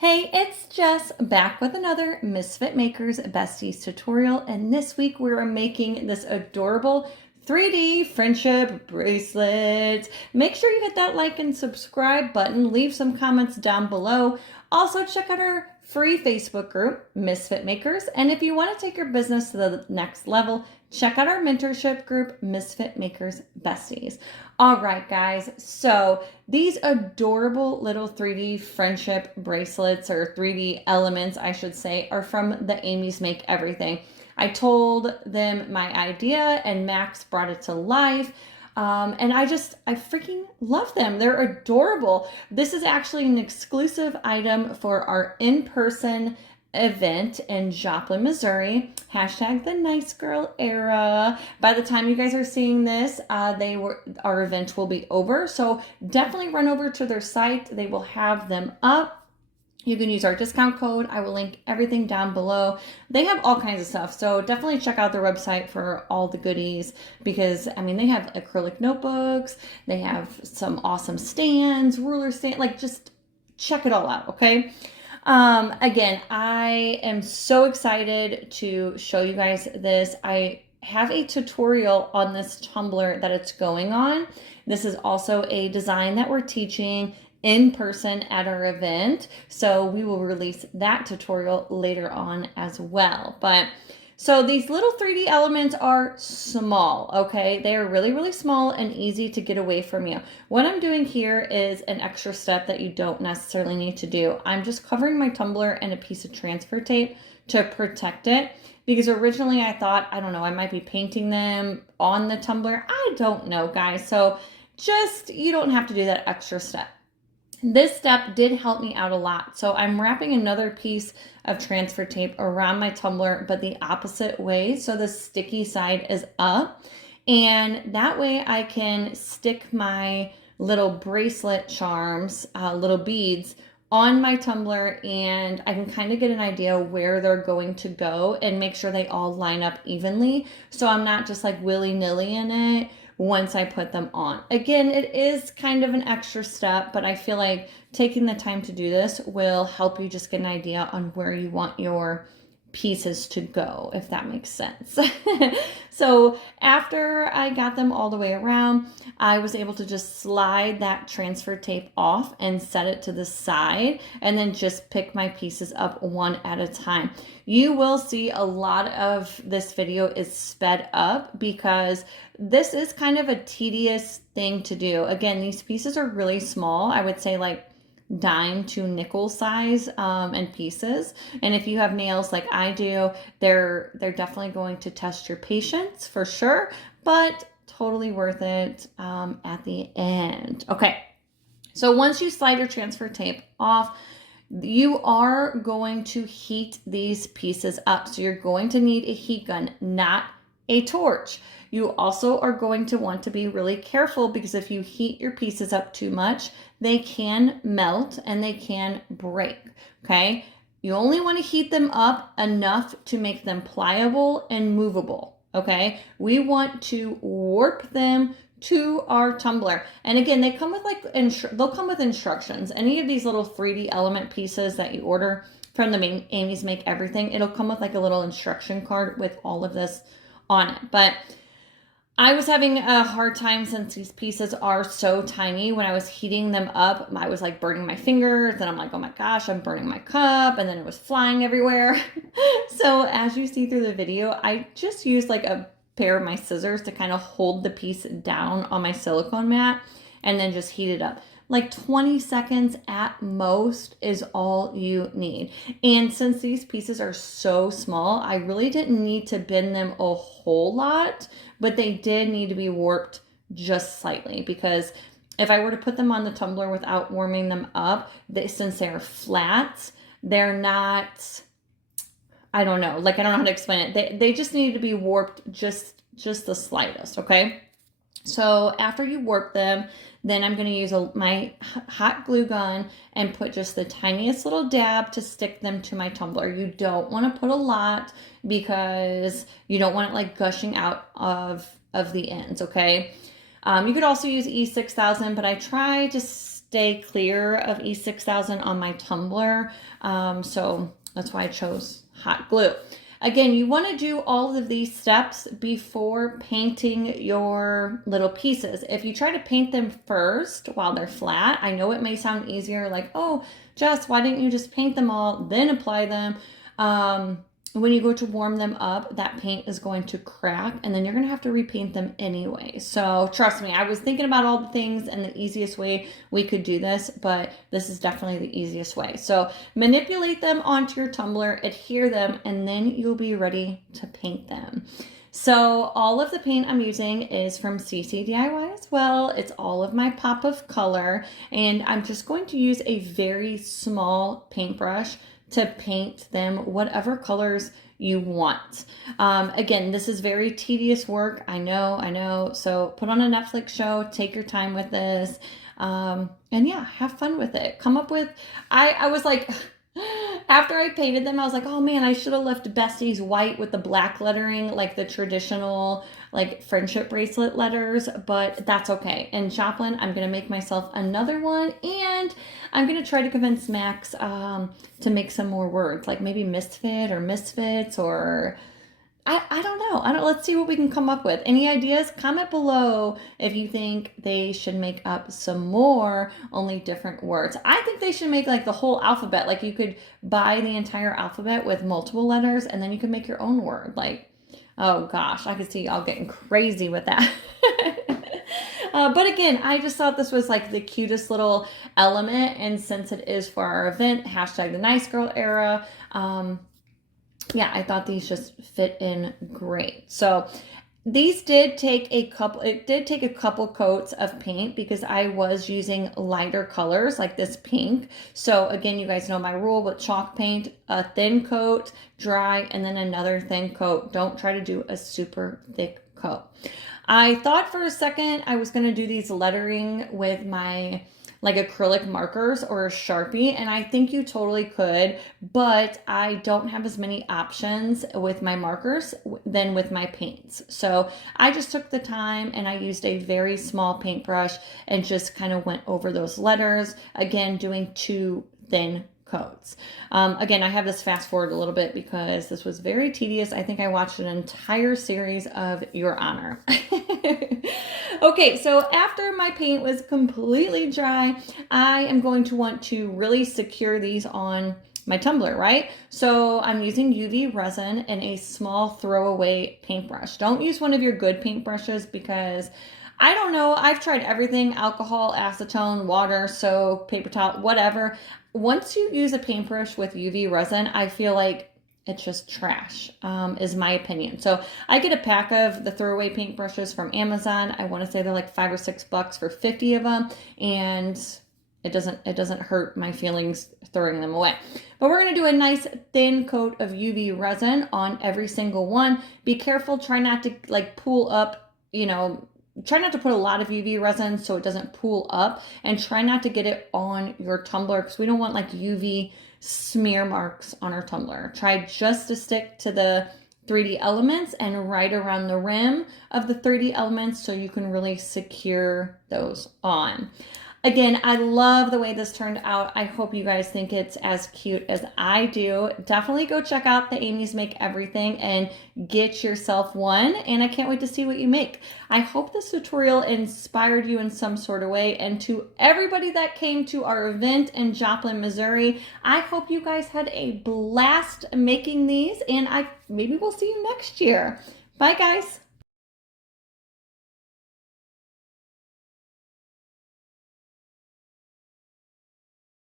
Hey, it's Jess back with another Misfit Makers Besties tutorial, and this week we're making this adorable 3D friendship bracelet. Make sure you hit that like and subscribe button, leave some comments down below. Also check out our free Facebook group, Misfit Makers, and if you want to take your business to the next level, check out our mentorship group, Misfit Makers Besties. All right, guys, so these adorable little 3D friendship bracelets, or 3D elements, I should say, are from the Amy's Make Everything. I told them my idea and Max brought it to life. And I freaking love them. They're adorable. This is actually an exclusive item for our in-person event in Joplin, Missouri. Hashtag the nice girl era. By the time you guys are seeing this, our event will be over. So definitely run over to their site. They will have them up. You can use our discount code. I will link everything down below. They have all kinds of stuff. So definitely check out their website for all the goodies because, I mean, they have acrylic notebooks. They have some awesome stands, ruler stand, like just check it all out, okay? Again, I am so excited to show you guys this. I have a tutorial on this tumbler that it's going on. This is also a design that we're teaching in person at our event. So we will release that tutorial later on as well. But so these little 3D elements are small, okay? They are really, really small and easy to get away from you. What I'm doing here is an extra step that you don't necessarily need to do. I'm just covering my tumbler in a piece of transfer tape to protect it because originally I thought, I don't know, I might be painting them on the tumbler. I don't know, guys. So just, you don't have to do that extra step. This step did help me out a lot. So I'm wrapping another piece of transfer tape around my tumbler, but the opposite way. So the sticky side is up. And that way I can stick my little bracelet charms, little beads on my tumbler, and I can kind of get an idea where they're going to go and make sure they all line up evenly. So I'm not just like willy-nilly in it once I put them on. Again, it is kind of an extra step, but I feel like taking the time to do this will help you just get an idea on where you want your pieces to go, if that makes sense. So after I got them all the way around, I was able to just slide that transfer tape off and set it to the side and then just pick my pieces up one at a time. You will see a lot of this video is sped up because this is kind of a tedious thing to do. Again, these pieces are really small. I would say like dime to nickel size and pieces. And if you have nails like I do, they're definitely going to test your patience for sure, but totally worth it at the end. Okay, so once you slide your transfer tape off, you are going to heat these pieces up. So you're going to need a heat gun, not a torch. You also are going to want to be really careful because if you heat your pieces up too much, they can melt and they can break, okay? You only want to heat them up enough to make them pliable and movable, okay? We want to warp them to our tumbler. And again, they come with they'll come with instructions. Any of these little 3D element pieces that you order from the Amy's Make Everything, it'll come with like a little instruction card with all of this on it. But I was having a hard time since these pieces are so tiny. When I was heating them up, I was like burning my fingers and I'm like, oh my gosh, I'm burning my cup. And then it was flying everywhere. So as you see through the video, I just used like a pair of my scissors to kind of hold the piece down on my silicone mat and then just heat it up. Like 20 seconds at most is all you need. And since these pieces are so small, I really didn't need to bend them a whole lot, but they did need to be warped just slightly because if I were to put them on the tumbler without warming them up, since they're flat, they're not, I don't know, like I don't know how to explain it. They just need to be warped just the slightest, okay? So after you warp them, then I'm going to use my hot glue gun and put just the tiniest little dab to stick them to my tumbler. You don't want to put a lot because you don't want it like gushing out of the ends, okay? You could also use E6000, but I try just stay clear of E6000 on my tumbler. So that's why I chose hot glue. Again, you want to do all of these steps before painting your little pieces. If you try to paint them first while they're flat, I know it may sound easier, like, oh, Jess, why didn't you just paint them all, then apply them? When you go to warm them up, that paint is going to crack, and then you're going to have to repaint them anyway. So trust me, I was thinking about all the things and the easiest way we could do this, but this is definitely the easiest way. So manipulate them onto your tumbler, adhere them, and then you'll be ready to paint them. So all of the paint I'm using is from CC DIY as well. It's all of my pop of color, and I'm just going to use a very small paintbrush to paint them whatever colors you want. Again, this is very tedious work. I know. So put on a Netflix show, take your time with this, and yeah, have fun with it. Come up with, I was like, after I painted them, I was like, oh man, I should have left Bestie's white with the black lettering, like the traditional like friendship bracelet letters, but that's okay. In Joplin, I'm gonna make myself another one, and I'm gonna try to convince Max to make some more words, like maybe misfit or misfits, or I don't know. Let's see what we can come up with. Any ideas? Comment below if you think they should make up some more, only different words. I think they should make like the whole alphabet. Like you could buy the entire alphabet with multiple letters, and then you can make your own word. Like, oh gosh, I could see y'all getting crazy with that. But again, I just thought this was like the cutest little element, and since it is for our event, hashtag the nice girl era, yeah, I thought these just fit in great. So these did take a couple coats of paint because I was using lighter colors like this pink. So again, you guys know my rule with chalk paint: a thin coat, dry, and then another thin coat. Don't try to do a super thick coat. I thought for a second I was going to do these lettering with my like acrylic markers or a Sharpie, and I think you totally could, but I don't have as many options with my markers than with my paints. So I just took the time and I used a very small paintbrush and just kind of went over those letters, again doing 2 thin coats. Again, I have this fast forward a little bit because this was very tedious. I think I watched an entire series of Your Honor. Okay, so after my paint was completely dry, I am going to want to really secure these on my tumbler, right? So I'm using UV resin and a small throwaway paintbrush. Don't use one of your good paintbrushes because I don't know, I've tried everything: alcohol, acetone, water, soap, paper towel, whatever. Once you use a paintbrush with UV resin, I feel like it's just trash, is my opinion. So I get a pack of the throwaway paintbrushes from Amazon. I want to say they're like $5 or $6 for 50 of them, and it doesn't hurt my feelings throwing them away. But we're going to do a nice thin coat of UV resin on every single one. Be careful, try not to like pool up, try not to put a lot of UV resin so it doesn't pool up, and try not to get it on your tumbler because we don't want like UV smear marks on our tumbler. Try just to stick to the 3D elements and right around the rim of the 3D elements so you can really secure those on. Again, I love the way this turned out. I hope you guys think it's as cute as I do. Definitely go check out the Amy's Make Everything and get yourself one. And I can't wait to see what you make. I hope this tutorial inspired you in some sort of way. And to everybody that came to our event in Joplin, Missouri, I hope you guys had a blast making these. And maybe we'll see you next year. Bye, guys.